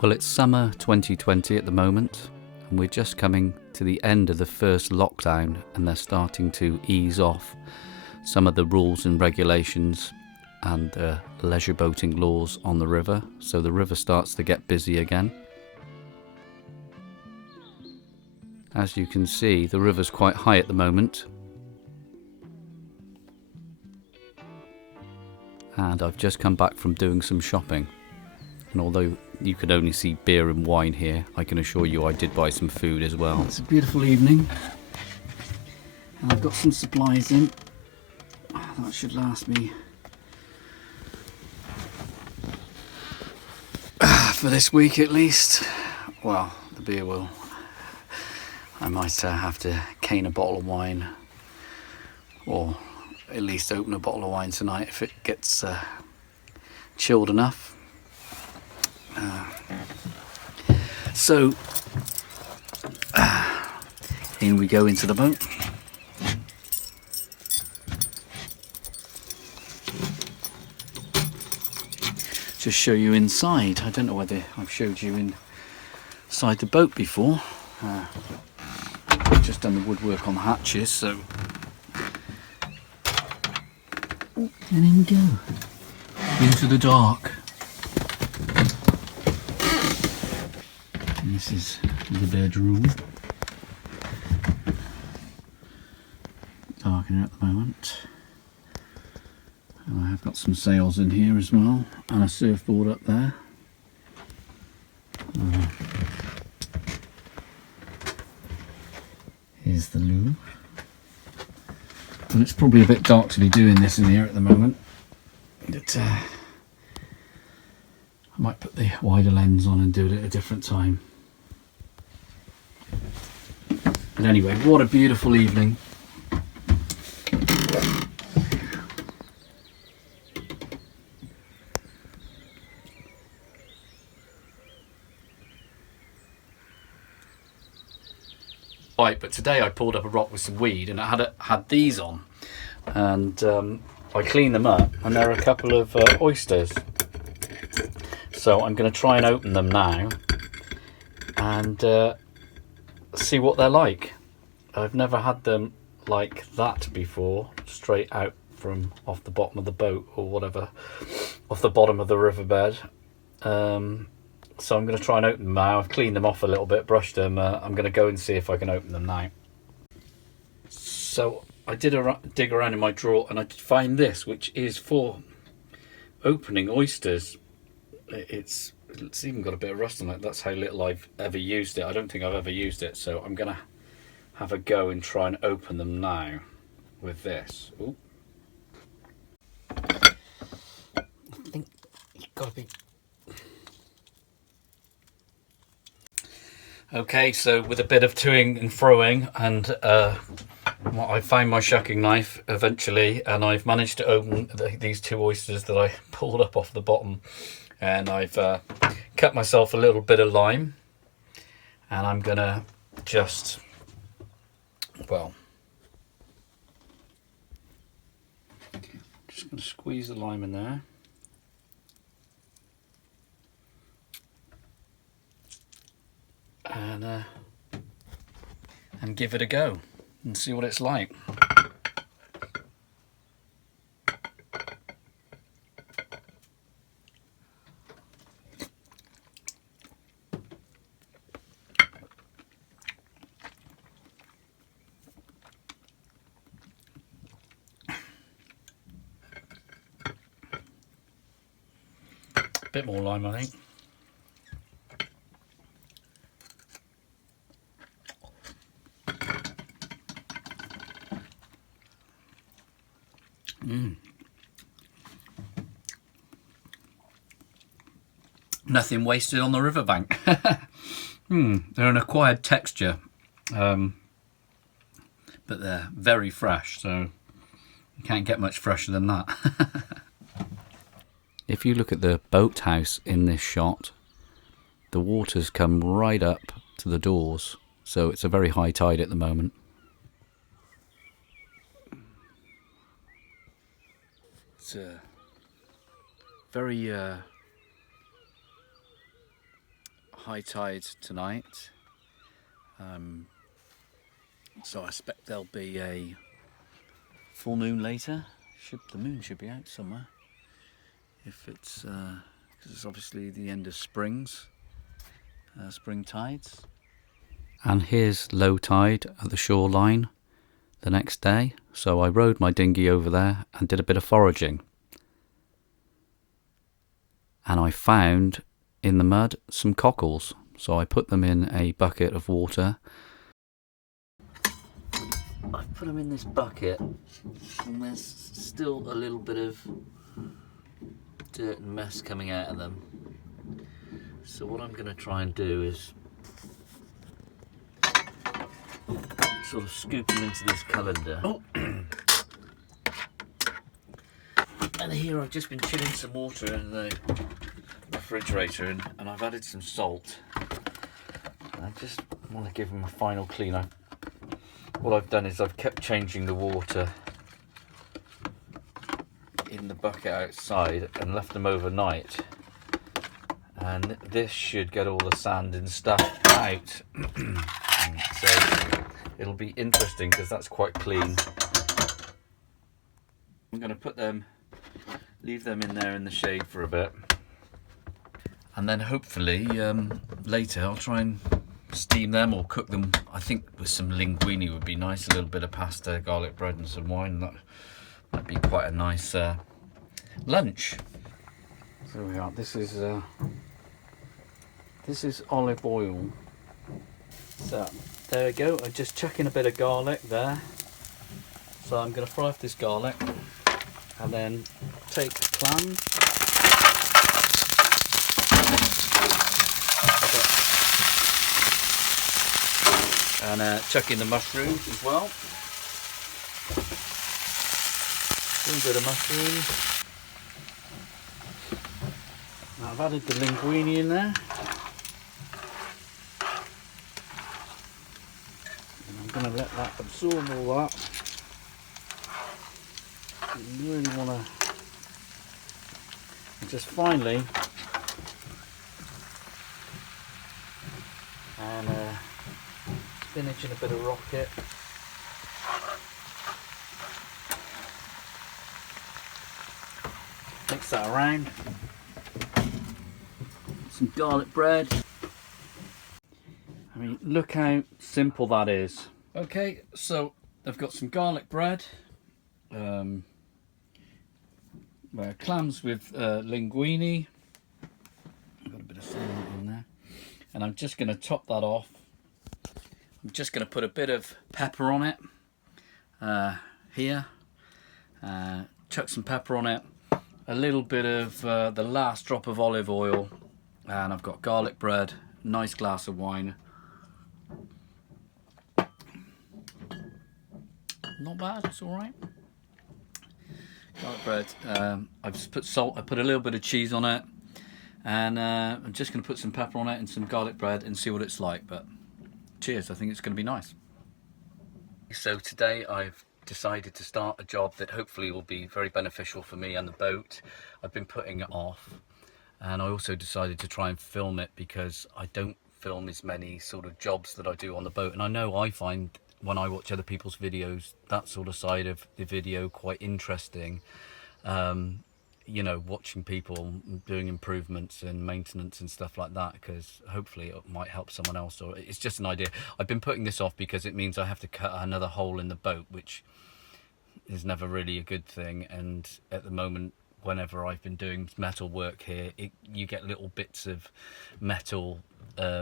Well, it's summer 2020 at the moment, and we're just coming to the end of the first lockdown, and they're starting to ease off some of the rules and regulations and leisure boating laws on the river, so the river starts to get busy again. As you can see, the river's quite high at the moment, and I've just come back from doing some shopping. And although you can only see beer and wine here, I can assure you I did buy some food as well. It's a beautiful evening, and I've got some supplies in. That should last me for this week at least. Well, the beer will. I might have to cane a bottle of wine, or at least open a bottle of wine tonight if it gets chilled enough. So in we go into the boat. Just show you inside. I don't know whether I've showed you inside the boat before. I've just done the woodwork on the hatches, so and in we go into the dark. This is the bedroom. Dark in here at the moment. And I have got some sails in here as well, and a surfboard up there. Here's the loo. And it's probably a bit dark to be doing this in here at the moment. But I might put the wider lens on and do it at a different time. But anyway, what a beautiful evening. Right, but today I pulled up a rock with some weed, and it had these on, and I cleaned them up, and there are a couple of oysters. So I'm going to try and open them now and see what they're like. I've never had them like that before, straight out from off the bottom of the boat or whatever, off the bottom of the riverbed. So I'm going to try and open them now. I've cleaned them off a little bit, brushed them. I'm going to go and see if I can open them now. So I did dig around in my drawer, and I did find this, which is for opening oysters. It's even got a bit of rust on it. That's how little I've ever used it. I don't think I've ever used it, so I'm going to have a go and try and open them now with this. Ooh. I think you've got to be... Okay, so with a bit of toing and froing, and I found my shucking knife eventually, and I've managed to open these two oysters that I pulled up off the bottom. And I've cut myself a little bit of lime, and I'm gonna just, well, just gonna squeeze the lime in there. And give it a go and see what it's like. Bit more lime, I think. Nothing wasted on the riverbank. They're an acquired texture, but they're very fresh, so you can't get much fresher than that. If you look at the boathouse in this shot, the water's come right up to the doors, so it's a very high tide at the moment. It's a very high tide tonight, so I expect there'll be a full moon later. The moon should be out somewhere, if it's because it's obviously the end of spring tides. And here's low tide at the shoreline the next day, so I rowed my dinghy over there and did a bit of foraging, and I found in the mud some cockles, so I put them in a bucket of water. I've put them in this bucket and there's still a little bit of dirt and mess coming out of them, so what I'm going to try and do is sort of scoop them into this colander. Oh. And here I've just been chilling some water in the refrigerator, and I've added some salt. I just want to give them a final clean. What I've done is I've kept changing the water in the bucket outside and left them overnight, and this should get all the sand and stuff out. So it'll be interesting because that's quite clean. I'm going to leave them in there in the shade for a bit, and then hopefully later I'll try and steam them or cook them. I think with some linguine would be nice, a little bit of pasta, garlic bread and some wine. That'd be quite a nice lunch. So we are. This is olive oil. So there we go. I'm just chucking a bit of garlic there. So I'm going to fry off this garlic and then take the clams. And chuck in the mushrooms as well. A little bit of mushrooms. Now I've added the linguine in there. And I'm going to let that absorb all that. You really want to just finally and spinach and a bit of rocket. Mix that around. Some garlic bread. I mean, look how simple that is. Okay, so I've got some garlic bread, clams with linguine. I've got a bit of salmon in there, and I'm just going to top that off. I'm just going to put a bit of pepper on it here, chuck some pepper on it, a little bit of the last drop of olive oil, and I've got garlic bread, nice glass of wine. Not bad, it's all right. Garlic bread, I've just put salt, I put a little bit of cheese on it, and I'm just going to put some pepper on it and some garlic bread and see what it's like. But cheers, I think it's going to be nice. So today I've decided to start a job that hopefully will be very beneficial for me and the boat. I've been putting it off, and I also decided to try and film it because I don't film as many sort of jobs that I do on the boat, and I know I find when I watch other people's videos that sort of side of the video quite interesting. You know, watching people doing improvements and maintenance and stuff like that, because hopefully it might help someone else, or it's just an idea. I've been putting this off because it means I have to cut another hole in the boat, which is never really a good thing. And at the moment, whenever I've been doing metal work here, you get little bits of metal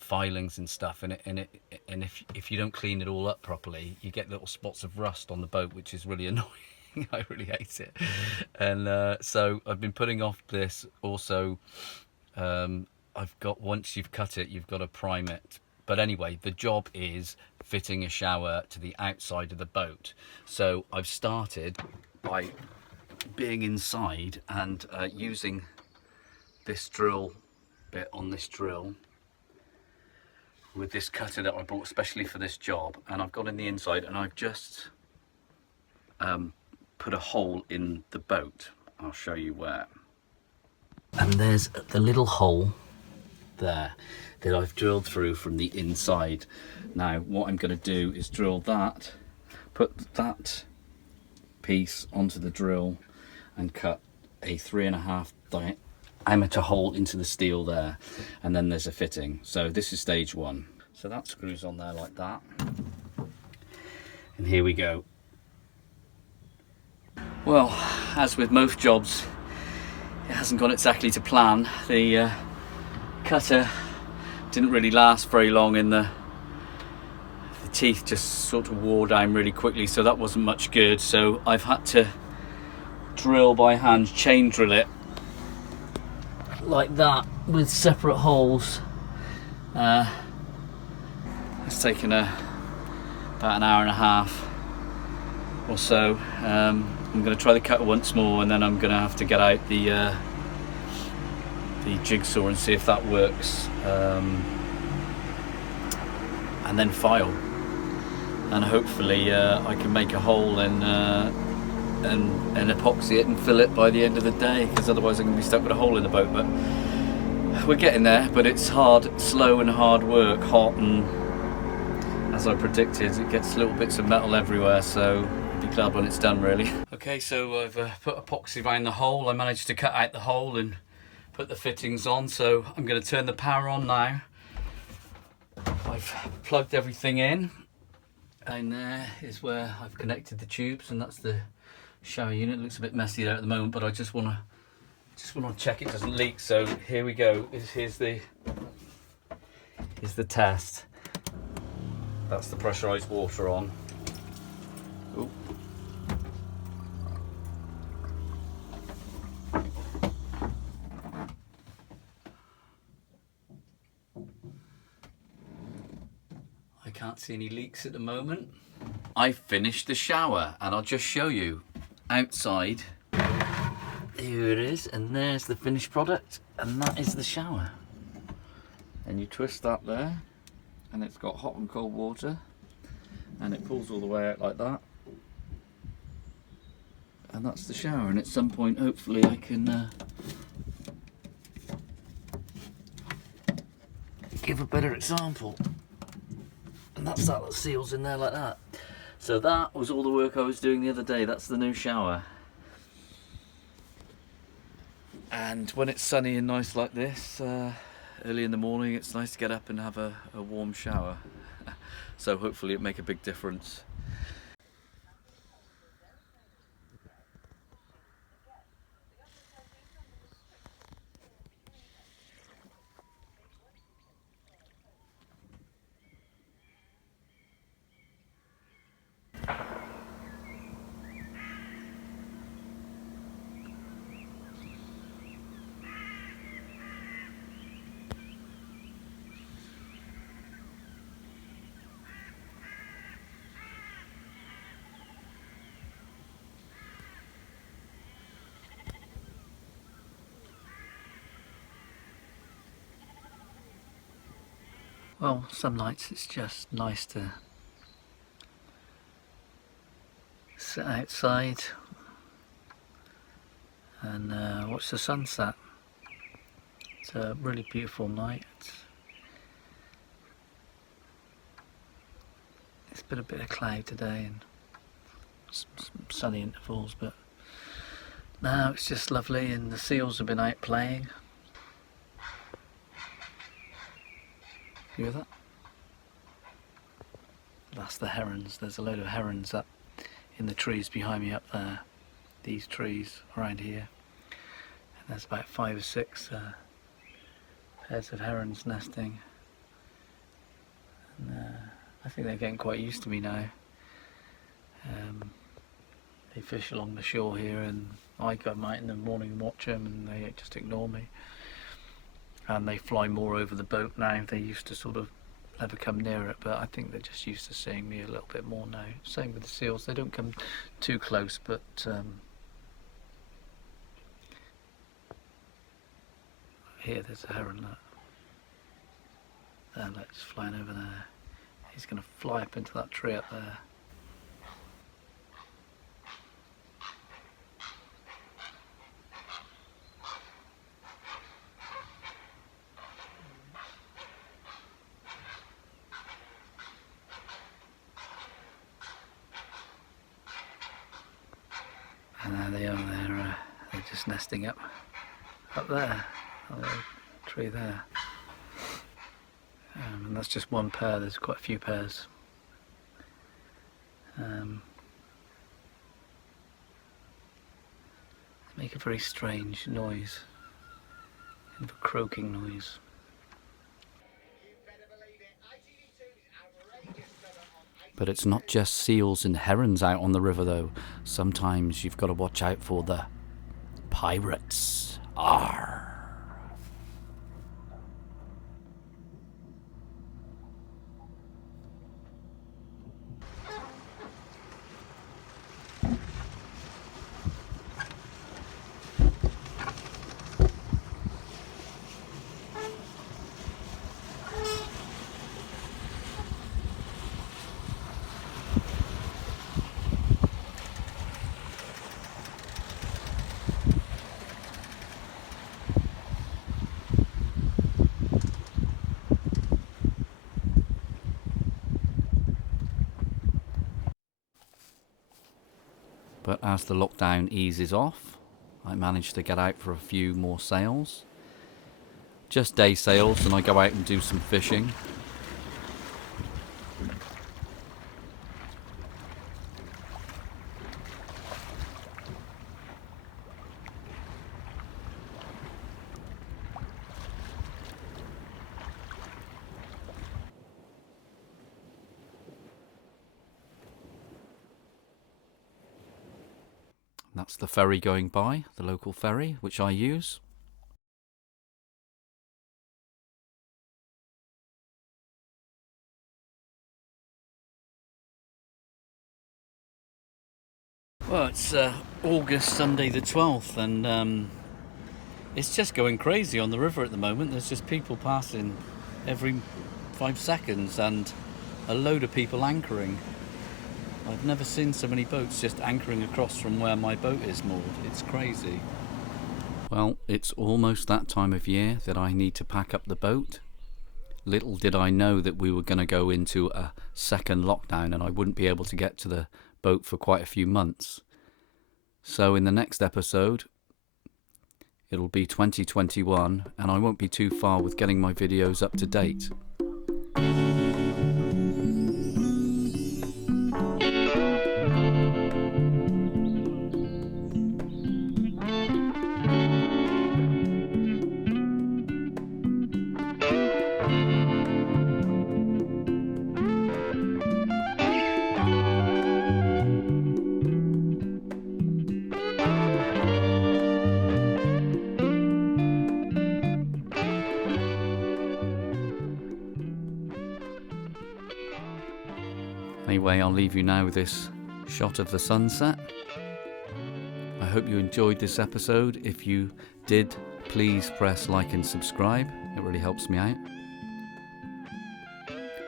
filings and stuff, and if you don't clean it all up properly, you get little spots of rust on the boat, which is really annoying. I really hate it. And so I've been putting off this. Also, I've got, once you've cut it, you've got to prime it. But anyway, the job is fitting a shower to the outside of the boat. So I've started by being inside and using this drill bit on this drill with this cutter that I bought especially for this job, and I've got in the inside, and I've just put a hole in the boat. I'll show you where. And there's the little hole there. that I've drilled through from the inside. Now what I'm going to do is drill that, put that piece onto the drill and cut a 3.5 diameter hole into the steel there, and then there's a fitting. So this is stage one. So that screws on there like that, and here we go. Well, as with most jobs, it hasn't gone exactly to plan. The cutter didn't really last very long, and the teeth just sort of wore down really quickly, so that wasn't much good. So I've had to drill by hand, chain drill it like that with separate holes. It's taken about an hour and a half or so. I'm going to try the cutter once more, and then I'm going to have to get out the jigsaw and see if that works, and then file, and hopefully I can make a hole and epoxy it and fill it by the end of the day, because otherwise I'm going to be stuck with a hole in the boat. But we're getting there, but it's hard, slow and hard work, hot, and as I predicted, it gets little bits of metal everywhere, so be glad when it's done, really. Okay, so I've put epoxy around the hole. I managed to cut out the hole and put the fittings on, so I'm going to turn the power on now. I've plugged everything in, and there is where I've connected the tubes, and that's the shower unit. It looks a bit messy there at the moment, but I just want to check it doesn't leak. So here we go. Here's the test. That's the pressurized water on. Ooh. I can't see any leaks at the moment. I finished the shower, and I'll just show you outside. Here it is, and there's the finished product, and that is the shower. And you twist that there, and it's got hot and cold water, and it pulls all the way out like that, and that's the shower. And at some point hopefully I can give a better example, and that's that seals in there like that. So that was all the work I was doing the other day. That's the new shower. And when it's sunny and nice like this, early in the morning, it's nice to get up and have a warm shower. So hopefully it'll make a big difference. Well, some nights it's just nice to sit outside and watch the sunset. It's a really beautiful night. It's been a bit of cloud today and some sunny intervals, but now it's just lovely, and the seals have been out playing. You hear that? That's the herons. There's a load of herons up in the trees behind me up there. These trees around here. And there's about 5 or 6 pairs of herons nesting. And, I think they're getting quite used to me now. They fish along the shore here, and I come out in the morning and watch them, and they just ignore me. And they fly more over the boat now. They used to sort of never come near it, but I think they're just used to seeing me a little bit more now. Same with the seals. They don't come too close, but here there's a heron. There, look, it's flying over there. He's going to fly up into that tree up there. And there they are, they're just nesting up there, on the tree there. And that's just one pair, there's quite a few pairs. They make a very strange noise, kind of a croaking noise. But it's not just seals and herons out on the river though. Sometimes you've got to watch out for the pirates. Arr! But as the lockdown eases off, I managed to get out for a few more sails. Just day sails, and I go out and do some fishing. That's the ferry going by, the local ferry, which I use. Well, it's August, Sunday the 12th, and it's just going crazy on the river at the moment. There's just people passing every 5 seconds and a load of people anchoring. I've never seen so many boats just anchoring across from where my boat is moored. It's crazy. Well, it's almost that time of year that I need to pack up the boat. Little did I know that we were going to go into a second lockdown and I wouldn't be able to get to the boat for quite a few months. So in the next episode, it'll be 2021 and I won't be too far with getting my videos up to date. Anyway, I'll leave you now with this shot of the sunset. I hope you enjoyed this episode. If you did, please press like and subscribe. It really helps me out.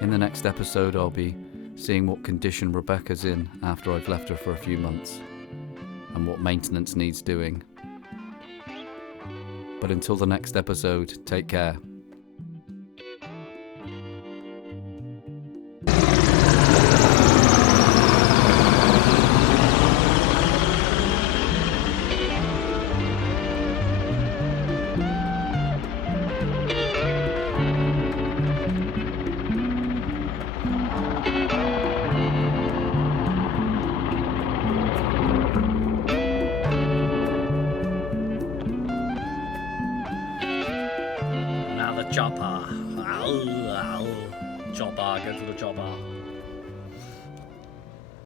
In the next episode, I'll be seeing what condition Rebecca's in after I've left her for a few months and what maintenance needs doing. But until the next episode, take care. Chopper. Ow, ow. Chopper, go to the chopper.